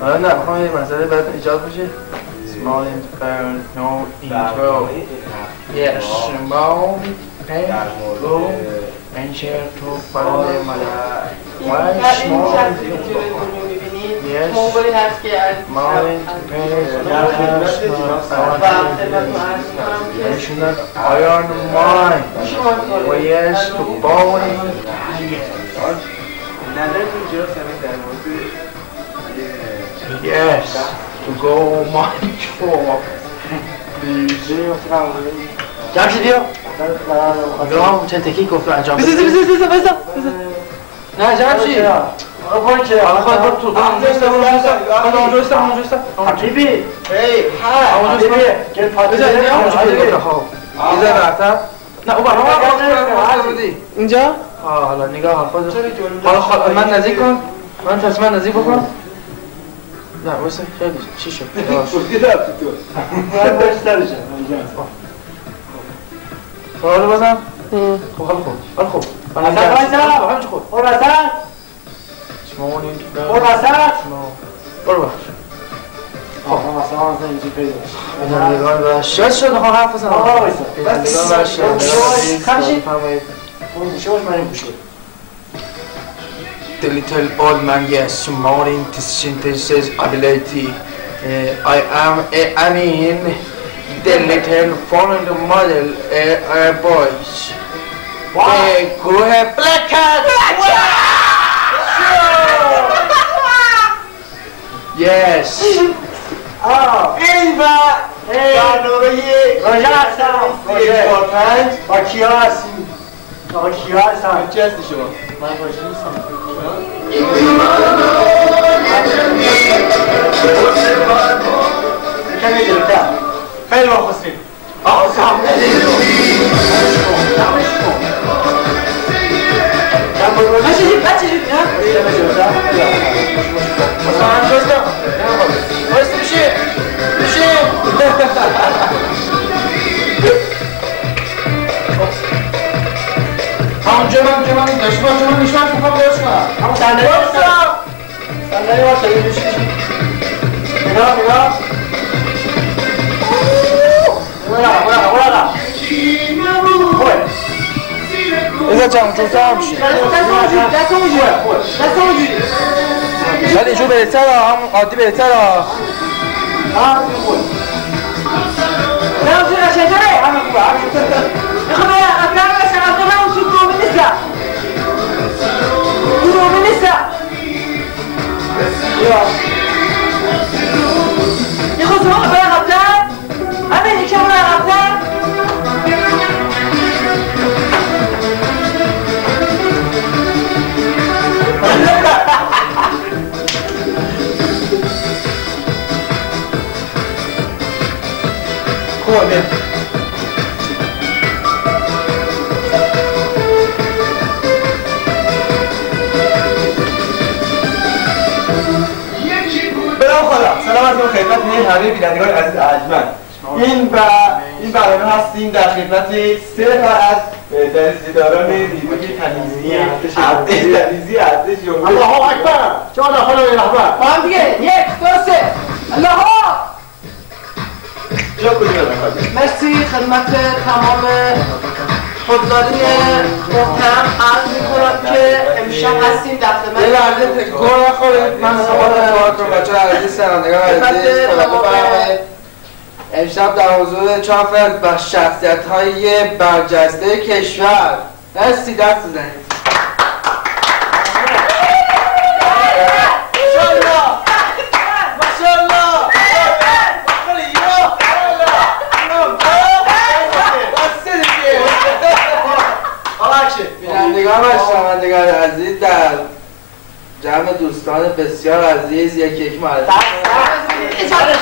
نه میخوام یه مسئله براتون ایجاد بشه. Small inferno intro. Yes, small intro. Encerto parole male. Why small? Yes. Small intro. Iron mine. Yes, to bowling. Yes, to go much for جمشی بیا گرام چند تکی گفت انجام بزن نه جمشی حالا خواهد برد تو اونجا استم حبیبی ای حبیبی بزن بزن رفتم نه او برای اینجا حالا نگاه خود حالا من نزدیک کن من تصمیم نزدیک بکنم نه واسه خیلی چی شد؟ فوتی رفتی تو من باشترشم حالا بازم؟ خب حالا خوب حسن بایسا برو حسن برو حسن برو باش حسن اینجا پیدا نگاه باش شد نخواه حرف بزن آقا بایسا نگاه باش خمشی گوشه باش من این گوشه The little old man, yes, small synthesis ability. I mean, the little foreign model boys. What? Who have black cat? Yes. این برنامه راجع هستم با کیا هستیم؟ با کیا هستم؟ چی هستی شما؟ من باشه نیستم کمی جلوتر خیلی با خسرین همونجا من نشمار میخوام درست کنم همون صندلی باشه این بشید نگاه برا بذار جمع جوزه هم میشه دست اونجوری شاید اینجور بهتر همون عادی بهتر نه اونجوری قشنگ‌تره همه خوبه میخوام اقلام بشم اقلام اون تو دومی نیستم یه خود زمان برای عقب‌تر همین یکی همون عقب‌تر خوبه بیا سلامتون خدمت همه بینندگان عزیز ارجمند. این برنامه هستیم در خدمت 3 نفر از درسیداران نیروی تمیزی ارتش جمهوری الله اکبر چه داخل رهبر با هم دیگه 1 2 3 الله جا کجا بخواد مرسی خدمت تمام خودداری محترم عرض میکنم که امشب هستیم در خدمت یه لحظه تکون نخورید من سوال رو بچه عزیز سرانگاه عزیز امشب در حضور 4 فرد و شخصیت‌های برجسته کشور مرسی دست بزنید بینندگان و شنوندگان عزیز در جمع دوستان بسیار عزیز یکی معرفی اجازه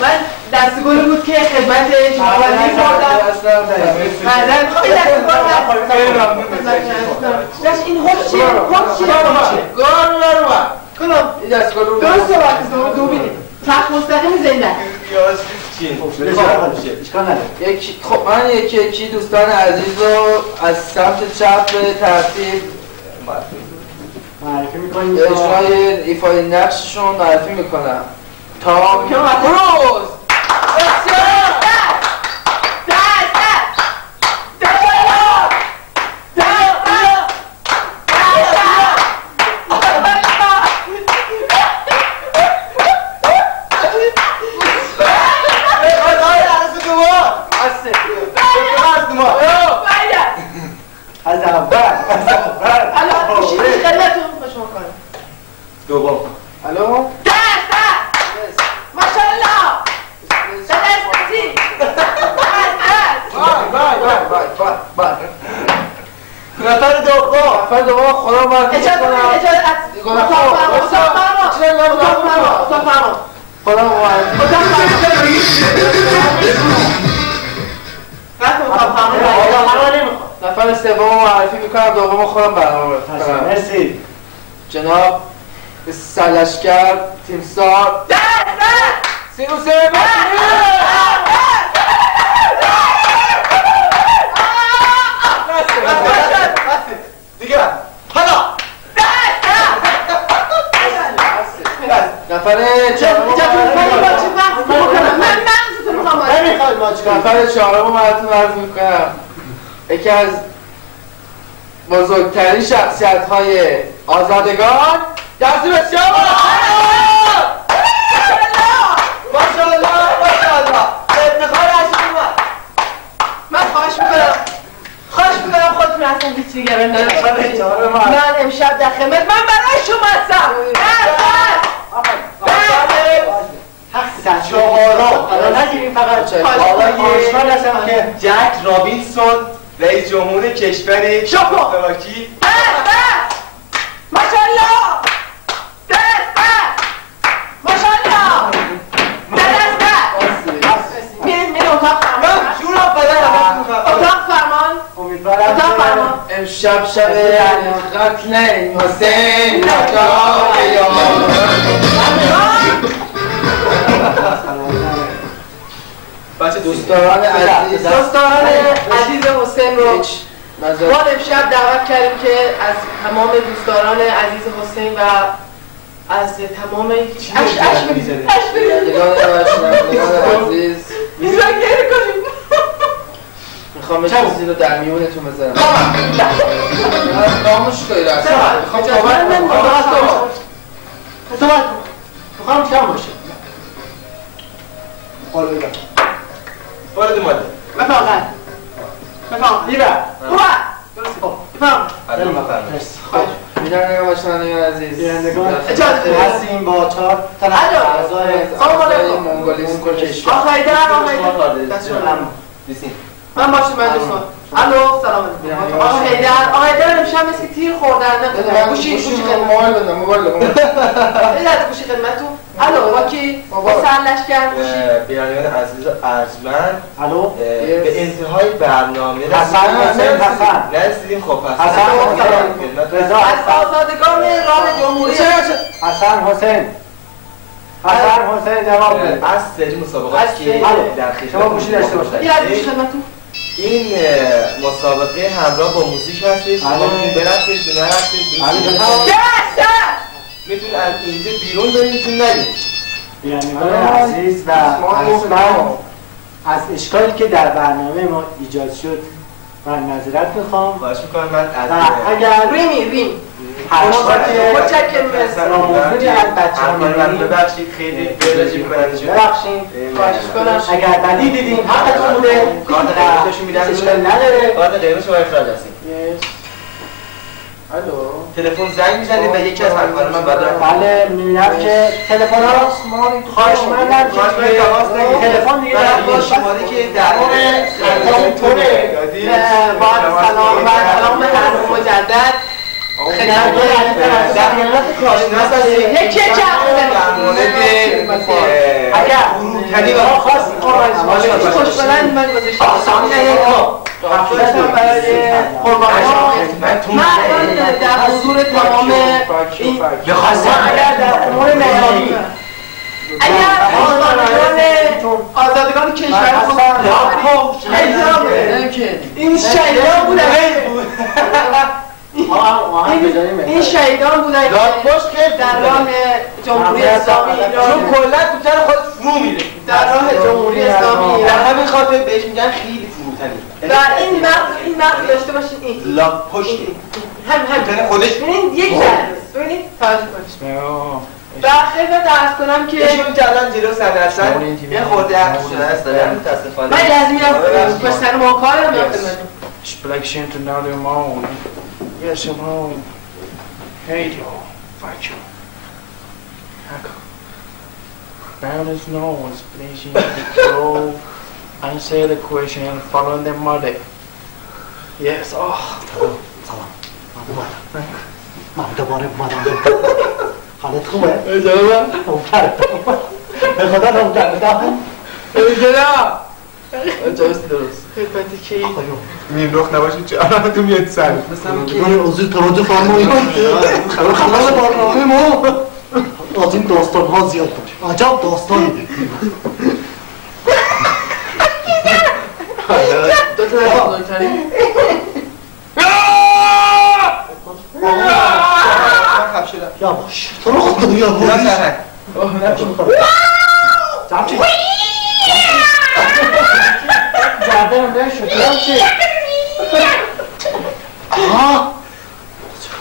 من دستگل بود که خدمت شما وزیر کردم بعدن خواهی دستگل این حب چیه؟ گارو نرو من کنم این دستگل رو درسته وقتی دو بینید تخت مستقیم زنده پیاز چین خب من یکی دوستان عزیز رو از سمت چپ به ترتیب معرفی میکنیم اجرای ایفای نقششون معرفی میکنم تا بروز الو نفر دوم خدا بارد نفر سوم معرفی میکنم دوم خودم برنامه بکنم مرسی جناب سرلشکر تیمسار سینوسه دیگه حالا نفر چهارم معرفی میکنم یکی از بزرگترین شخصیت‌های آزادگان دستی بسیار ماشاءالله افتخار عشق اومد. من خواهش میکنم خودتون اصلا هیچ نگران نباشید. من امشب در خدمت من برای شما هستم. حالا نگیریم فقط آقای هستم که جک رابینسون رئیس جمهور کشور چکسلواکی ماشاءالله اتاق فرمان امشب شب قتل حسین بچه دوستان عزیز حسین رو ما امشب دعوت کردیم که از تمام دوستداران عزیز حسین و از تمام عزیز میخوام چیزی رو در میونتون بذارم خاموش کنید میخوام کم باشه وارد ماده بفهم لیبر بفهم بینندگان و شنوندگان عزیز هستیم با 4 تا اعضای منگولیسم کشور آقای من باشم من دوستان الو سلام علیکم آقای حیدر امشب مثل که تیر خوردن گوشی موبایل بدم گوشی خدمتتون الو با کی؟ با سرلشکر بینندگان عزیز ارجمند الو به انتهای برنامه حسن نرسیدیم. خب رضا از آزادگان راه جمهوری حسن حسین جواب بده از سری مسابقاتی که در خدمتتون این مسابقه همراه با موزیک هستید. شما برفتید نرفتید میتونید از اینجا بیرون برید میتونید نرید. بینندگان عزیز و ارجمند از اشکالی که در برنامه ما ایجاد شد من معذرت میخوام. خواهش میکنم من از اگر ریم ناموزدی از بچه‌ها می‌بینید ببخشید خیلی بیولوژی می‌کنم ببخشید خواهش کنم اگر بدی دیدین حقتون بوده کارت قیمتشو میدن اشکال نداره کارت قیمت شما اخراج هستیم. الو تلفن زنگ میزنید و یکی از همکاران من بعد بله می‌بینم که تلفن ها خواهشمندم که تلفن دیگه با شماره که در همینطوره با سلام و سلام هست مجدد یکی اگر فروتنی و خواستید خوش بلند من گذاشتم برای قربانی‌ها من در حضور تمام این اگر در امور نهایی اگر آزادگان کشور این شهیدان بودن این شهیدان بودن که در راه جمهوری اسلامی ایران چون کلا تو سر خود فرو میره در راه جمهوری اسلامی ایران در همین خاطر بهش میگن خیلی فروتنی و این مغز داشته باشین این لا پشت هم خودش ببینید یک لحظه ببینید توجه کنید و خدمت عرض کنم که ایشون که الان جلو صدر هستن یه خورده عقل شده است دارن متاسفانه من لازم میرم پشت سر ما کارم میام خدمتتون Splaktion to now the moon. Yes, I'm home. Hey, yo, fuck you. Now there's no one's splashing to go. Answer the question and follow the mother. Yes, oh. سلام من دوباره اومدم حالت خوبه؟ اجازه به خدا نوکردم درست درست خدمتی کی میمرخ نباشید چه علامتون میاد سر دوباره حضور توجه فرمایید خلال برنامه ما از این داستان ها زیاد بود عجب داستانی دو تا بزرگتری یواش تو رو خدا یواش زردم نشد چی؟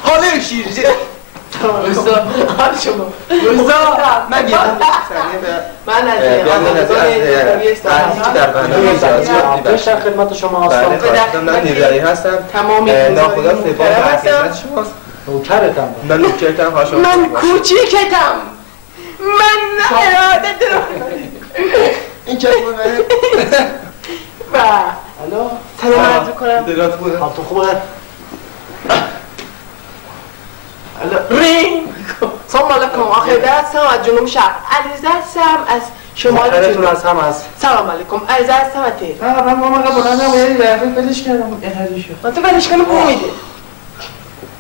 حاله شیرجه روستا حال شما روستا من یه من از که در برنامه در خدمت شما هستم من نیرویی هستم تمام ناخدا سپاه و حقیقت شماست نوکرتم من نوکرتم هاشم من کوچیکتم من اراده دارم این چه بوده؟ الو سلام عرض کنم دلات بوده حال تو خوبه؟ رین سلام علیکم آخر دستم از جنوب شرق علیزه هستم از شمال خیرتون جنوب از هم هست سلام علیکم علیزه هستم از تهران من ماما بلندم یه دفعه بلش کردم احراجی شد من تو بلش کنم بو میده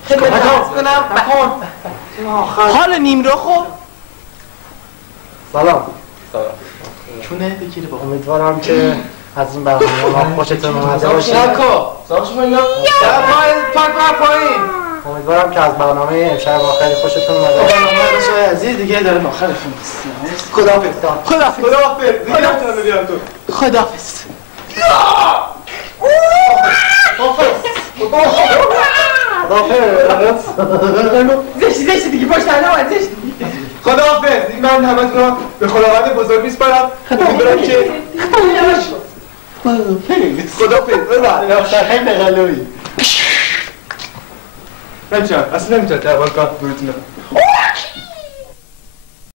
خدمت عرض کنم حال نیم رو خوب سلام چونه بگیری با امیدوارم که از این برنامه خوشتون اومده باشه امیدوارم که از برنامه امشب ما خیلی خوشتون اومده باشه عزیز دیگه داره آخرتون خداحافظ خداحافظ خداحافظ زشتی دیگه پشت نمید زشتی خداحافظ این من همتون رو به خداوند بزرگ میسپارم امیدوارم که خداحافظ خیلی بقلوی نمیتونم اصلا نمیتونم در واقع بروتونم